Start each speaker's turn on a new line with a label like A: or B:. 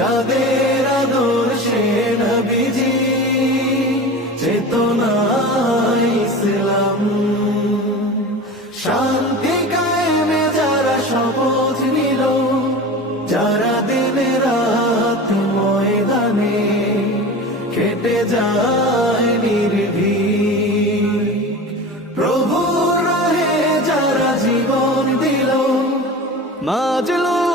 A: যাদের আদর্শে নবীজি চেতনা ইসলাম শান্তি মে যারা শপথ নিল যারা দিনে রাত ময়দানে খেটে যায় নির্ভি প্রভু রাহে যারা জীবন দিল
B: মাজলো